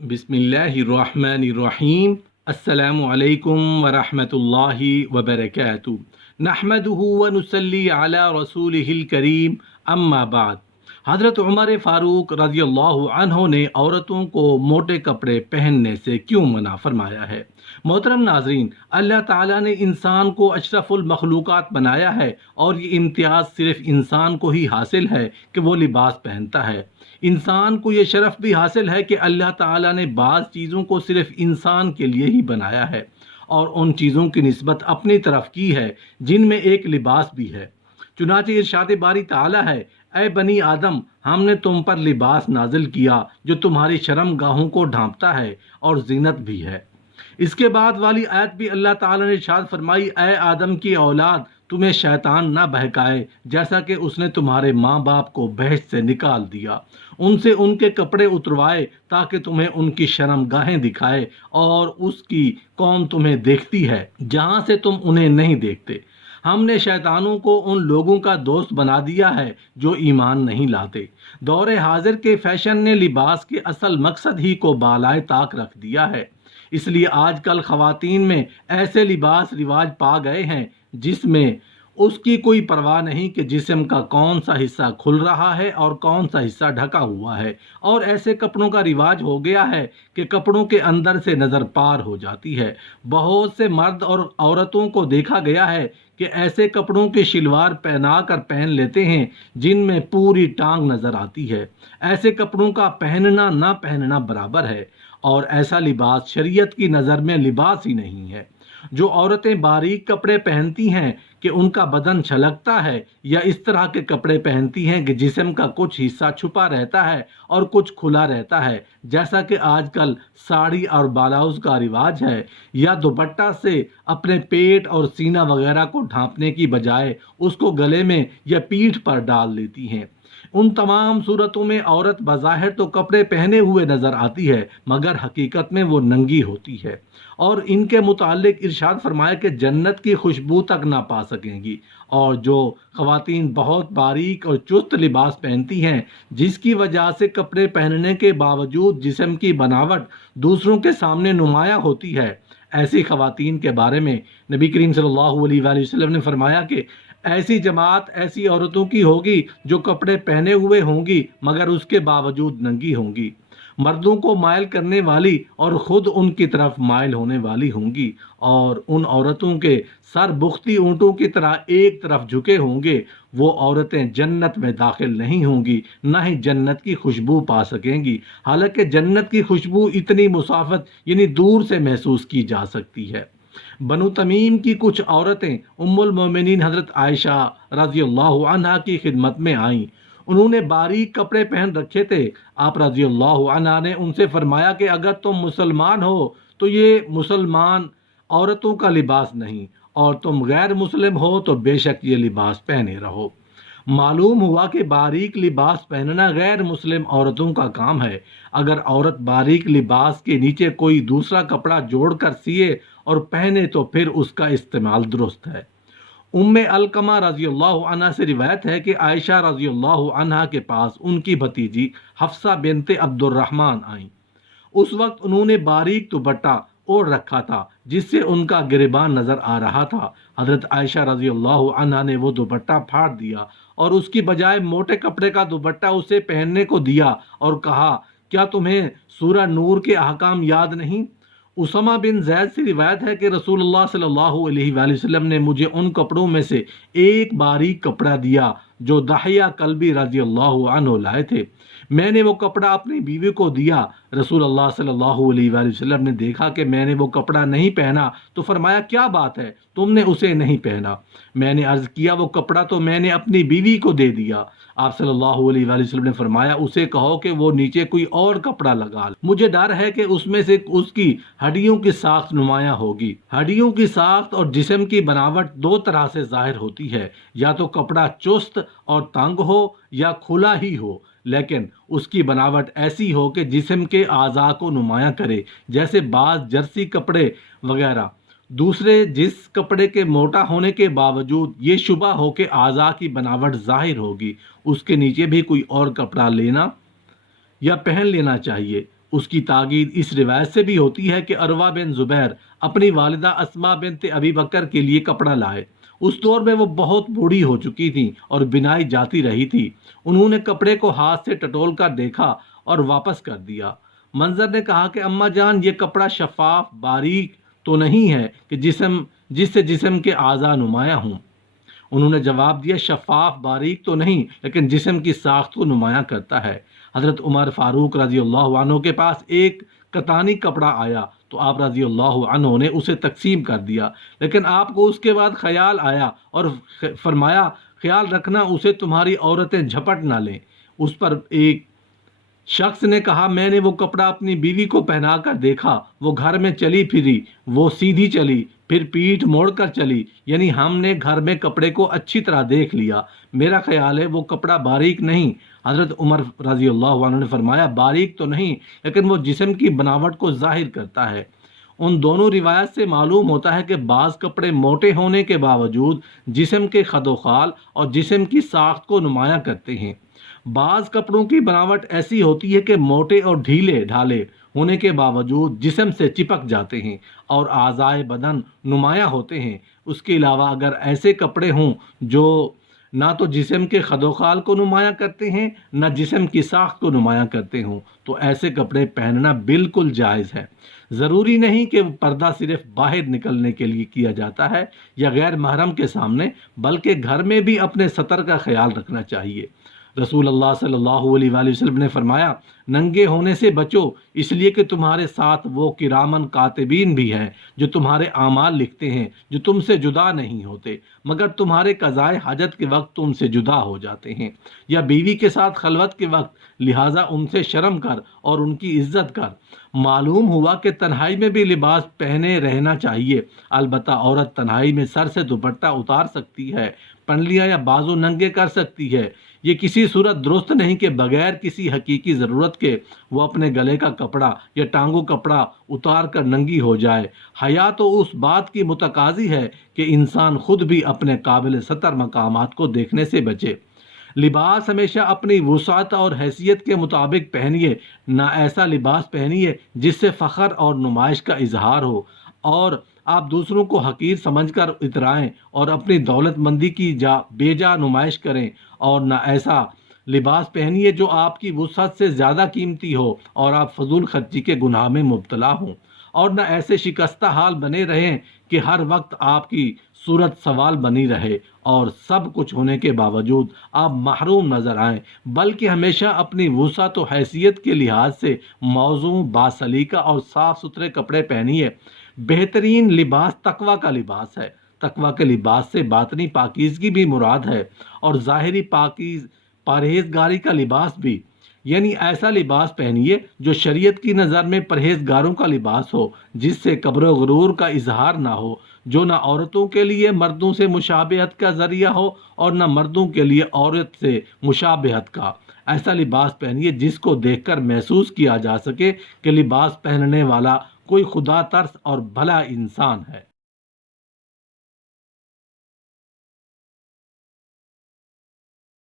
بسم اللہ الرحمن الرحیم۔ السلام علیکم ورحمۃ اللہ وبرکاتہ۔ نحمدہ ونصلی علی رسولہ الکریم، اما بعد۔ حضرت عمر فاروق رضی اللہ عنہ نے عورتوں کو موٹے کپڑے پہننے سے کیوں منع فرمایا ہے؟ محترم ناظرین، اللہ تعالیٰ نے انسان کو اشرف المخلوقات بنایا ہے، اور یہ امتیاز صرف انسان کو ہی حاصل ہے کہ وہ لباس پہنتا ہے۔ انسان کو یہ شرف بھی حاصل ہے کہ اللہ تعالیٰ نے بعض چیزوں کو صرف انسان کے لیے ہی بنایا ہے، اور ان چیزوں کی نسبت اپنی طرف کی ہے جن میں ایک لباس بھی ہے۔ چنانچہ ارشاد باری تعالیٰ ہے، اے بنی آدم، ہم نے تم پر لباس نازل کیا جو تمہاری شرم گاہوں کو ڈھانپتا ہے اور زینت بھی ہے۔ اس کے بعد والی آیت بھی اللہ تعالیٰ نے ارشاد فرمائی، اے آدم کی اولاد، تمہیں شیطان نہ بہکائے جیسا کہ اس نے تمہارے ماں باپ کو بہشت سے نکال دیا، ان سے ان کے کپڑے اتروائے تاکہ تمہیں ان کی شرم گاہیں دکھائے، اور اس کی قوم تمہیں دیکھتی ہے جہاں سے تم انہیں نہیں دیکھتے۔ ہم نے شیطانوں کو ان لوگوں کا دوست بنا دیا ہے جو ایمان نہیں لاتے۔ دور حاضر کے فیشن نے لباس کے اصل مقصد ہی کو بالائے طاق رکھ دیا ہے۔ اس لیے آج کل خواتین میں ایسے لباس رواج پا گئے ہیں جس میں اس کی کوئی پرواہ نہیں کہ جسم کا کون سا حصہ کھل رہا ہے اور کون سا حصہ ڈھکا ہوا ہے، اور ایسے کپڑوں کا رواج ہو گیا ہے کہ کپڑوں کے اندر سے نظر پار ہو جاتی ہے۔ بہت سے مرد اور عورتوں کو دیکھا گیا ہے کہ ایسے کپڑوں کے شلوار پہن لیتے ہیں جن میں پوری ٹانگ نظر آتی ہے۔ ایسے کپڑوں کا پہننا نہ پہننا برابر ہے، اور ایسا لباس شریعت کی نظر میں لباس ہی نہیں ہے۔ جو عورتیں باریک کپڑے پہنتی ہیں کہ ان کا بدن چھلکتا ہے، یا اس طرح کے کپڑے پہنتی ہیں کہ جسم کا کچھ حصہ چھپا رہتا ہے اور کچھ کھلا رہتا ہے، جیسا کہ آج کل ساڑی اور بلاؤز کا رواج ہے، یا دوپٹہ سے اپنے پیٹ اور سینہ وغیرہ کو ڈھانپنے کی بجائے اس کو گلے میں یا پیٹھ پر ڈال لیتی ہیں، ان تمام صورتوں میں عورت بظاہر تو کپڑے پہنے ہوئے نظر آتی ہے مگر حقیقت میں وہ ننگی ہوتی ہے، اور ان کے متعلق ارشاد فرمایا کہ جنت کی خوشبو تک نہ پا سکیں گی۔ اور جو خواتین بہت باریک اور چست لباس پہنتی ہیں جس کی وجہ سے کپڑے پہننے کے باوجود جسم کی بناوٹ دوسروں کے سامنے نمایاں ہوتی ہے، ایسی خواتین کے بارے میں نبی کریم صلی اللہ علیہ وآلہ وسلم نے فرمایا کہ ایسی جماعت ایسی عورتوں کی ہوگی جو کپڑے پہنے ہوئے ہوں گی مگر اس کے باوجود ننگی ہوں گی، مردوں کو مائل کرنے والی اور خود ان کی طرف مائل ہونے والی ہوں گی، اور ان عورتوں کے سر بختی اونٹوں کی طرح ایک طرف جھکے ہوں گے۔ وہ عورتیں جنت میں داخل نہیں ہوں گی، نہ ہی جنت کی خوشبو پا سکیں گی، حالانکہ جنت کی خوشبو اتنی مسافت یعنی دور سے محسوس کی جا سکتی ہے۔ بنو تمیم کی کچھ عورتیں ام المومنین حضرت عائشہ رضی اللہ عنہا کی خدمت میں آئیں۔ انہوں نے باریک کپڑے پہن رکھے تھے۔ آپ رضی اللہ عنہ نے ان سے فرمایا کہ اگر تم مسلمان ہو تو یہ مسلمان عورتوں کا لباس نہیں، اور تم غیر مسلم ہو تو بے شک یہ لباس پہنے رہو۔ معلوم ہوا کہ باریک لباس پہننا غیر مسلم عورتوں کا کام ہے۔ اگر عورت باریک لباس کے نیچے کوئی دوسرا کپڑا جوڑ کر سیے اور پہنے تو پھر اس کا استعمال درست ہے۔ ام علقمہ رضی اللہ عنہ سے روایت ہے کہ عائشہ رضی اللہ عنہ کے پاس ان کی بھتیجی حفصہ بنت عبد الرحمن آئیں۔ اس وقت انہوں نے باریک دوپٹہ اوڑھ رکھا تھا جس سے ان کا گریبان نظر آ رہا تھا۔ حضرت عائشہ رضی اللہ عنہ نے وہ دوپٹہ پھاڑ دیا اور اس کی بجائے موٹے کپڑے کا دوپٹہ اسے پہننے کو دیا اور کہا، کیا تمہیں سورہ نور کے احکام یاد نہیں؟ اسامہ بن زید سے روایت ہے کہ رسول اللہ صلی اللہ علیہ وآلہ وسلم نے مجھے ان کپڑوں میں سے ایک باریک کپڑا دیا جو دحیہ کلبی رضی اللہ عنہ لائے تھے۔ میں نے وہ کپڑا اپنی بیوی کو دیا۔ رسول اللہ صلی اللہ علیہ وآلہ وسلم نے دیکھا کہ میں نے وہ کپڑا نہیں پہنا تو فرمایا، کیا بات ہے، تم نے اسے نہیں پہنا؟ میں نے عرض کیا، وہ کپڑا تو میں نے اپنی بیوی کو دے دیا۔ آپ صلی اللہ علیہ وآلہ وسلم نے فرمایا، اسے کہو کہ وہ نیچے کوئی اور کپڑا لگا لے، مجھے ڈر ہے کہ اس میں سے اس کی ہڈیوں کی ساخت نمایاں ہوگی۔ ہڈیوں کی ساخت اور جسم کی بناوٹ دو طرح سے ظاہر ہوتی ہے، یا تو کپڑا چست اور تنگ ہو یا کھلا ہی ہو، لیکن اس کی بناوٹ ایسی ہو کہ جسم کے اعضاء کو نمایاں کرے، جیسے بعض جرسی کپڑے وغیرہ۔ دوسرے، جس کپڑے کے موٹا ہونے کے باوجود یہ شبہ ہو کہ اعضاء کی بناوٹ ظاہر ہوگی، اس کے نیچے بھی کوئی اور کپڑا لینا یا پہن لینا چاہیے۔ اس کی تاکید اس روایت سے بھی ہوتی ہے کہ عروہ بن زبیر اپنی والدہ اسماء بنت ابی بکر کے لیے کپڑا لائے۔ اس دور میں وہ بہت بوڑھی ہو چکی تھیں اور بنائی جاتی رہی تھی۔ انہوں نے کپڑے کو ہاتھ سے ٹٹول کر دیکھا اور واپس کر دیا۔ منظر نے کہا کہ اماں جان، یہ کپڑا شفاف باریک تو نہیں ہے کہ جس سے جسم کے اعضاء نمایاں ہوں؟ انہوں نے جواب دیا، شفاف باریک تو نہیں، لیکن جسم کی ساخت کو نمایاں کرتا ہے۔ حضرت عمر فاروق رضی اللہ عنہ کے پاس ایک کتانی کپڑا آیا تو آپ رضی اللہ عنہ نے اسے تقسیم کر دیا، لیکن آپ کو اس کے بعد خیال آیا اور فرمایا، خیال رکھنا اسے تمہاری عورتیں جھپٹ نہ لیں۔ اس پر ایک شخص نے کہا، میں نے وہ کپڑا اپنی بیوی کو پہنا کر دیکھا، وہ گھر میں چلی پھری، وہ سیدھی چلی، پھر پیٹھ موڑ کر چلی، یعنی ہم نے گھر میں کپڑے کو اچھی طرح دیکھ لیا، میرا خیال ہے وہ کپڑا باریک نہیں۔ حضرت عمر رضی اللہ عنہ نے فرمایا، باریک تو نہیں، لیکن وہ جسم کی بناوٹ کو ظاہر کرتا ہے۔ ان دونوں روایت سے معلوم ہوتا ہے کہ بعض کپڑے موٹے ہونے کے باوجود جسم کے خد و خال اور جسم کی ساخت کو نمایاں کرتے ہیں۔ بعض کپڑوں کی بناوٹ ایسی ہوتی ہے کہ موٹے اور ڈھیلے ڈھالے ہونے کے باوجود جسم سے چپک جاتے ہیں اور اعضائے بدن نمایاں ہوتے ہیں۔ اس کے علاوہ اگر ایسے کپڑے ہوں جو نہ تو جسم کے خد و خال کو نمایاں کرتے ہیں نہ جسم کی ساخت کو نمایاں کرتے ہوں تو ایسے کپڑے پہننا بالکل جائز ہے۔ ضروری نہیں کہ پردہ صرف باہر نکلنے کے لیے کیا جاتا ہے یا غیر محرم کے سامنے، بلکہ گھر میں بھی اپنے سطر کا خیال رکھنا چاہیے۔ رسول اللہ صلی اللہ علیہ وآلہ وسلم نے فرمایا، ننگے ہونے سے بچو، اس لیے کہ تمہارے ساتھ وہ کرامن کاتبین بھی ہیں جو تمہارے اعمال لکھتے ہیں، جو تم سے جدا نہیں ہوتے مگر تمہارے قضائے حاجت کے وقت تم سے جدا ہو جاتے ہیں، یا بیوی کے ساتھ خلوت کے وقت، لہٰذا ان سے شرم کر اور ان کی عزت کر۔ معلوم ہوا کہ تنہائی میں بھی لباس پہنے رہنا چاہیے، البتہ عورت تنہائی میں سر سے دوپٹہ اتار سکتی ہے، پنڈلیاں یا بازو ننگے کر سکتی ہے۔ یہ کسی صورت درست نہیں کہ بغیر کسی حقیقی ضرورت کے وہ اپنے گلے کا کپڑا یا ٹانگوں کپڑا اتار کر ننگی ہو جائے۔ حیا تو اس بات کی متقاضی ہے کہ انسان خود بھی اپنے قابل ستر مقامات کو دیکھنے سے بچے۔ لباس ہمیشہ اپنی وسعت اور حیثیت کے مطابق پہنیے، نہ ایسا لباس پہنیے جس سے فخر اور نمائش کا اظہار ہو اور آپ دوسروں کو حقیر سمجھ کر اترائیں اور اپنی دولت مندی کی بے جا نمائش کریں، اور نہ ایسا لباس پہنیے جو آپ کی وسعت سے زیادہ قیمتی ہو اور آپ فضول خرچی کے گناہ میں مبتلا ہوں، اور نہ ایسے شکستہ حال بنے رہیں کہ ہر وقت آپ کی صورت سوال بنی رہے اور سب کچھ ہونے کے باوجود آپ محروم نظر آئیں، بلکہ ہمیشہ اپنی وسعت و حیثیت کے لحاظ سے موزوں، باسلیقہ اور صاف ستھرے کپڑے پہنیے۔ بہترین لباس تقوی کا لباس ہے۔ تقوی کے لباس سے باطنی پاکیزگی بھی مراد ہے اور ظاہری پرہیزگاری کا لباس بھی، یعنی ایسا لباس پہنیے جو شریعت کی نظر میں پرہیزگاروں کا لباس ہو، جس سے کبر و غرور کا اظہار نہ ہو، جو نہ عورتوں کے لیے مردوں سے مشابہت کا ذریعہ ہو اور نہ مردوں کے لیے عورت سے مشابہت کا۔ ایسا لباس پہنیے جس کو دیکھ کر محسوس کیا جا سکے کہ لباس پہننے والا کوئی خدا ترس اور بھلا انسان ہے۔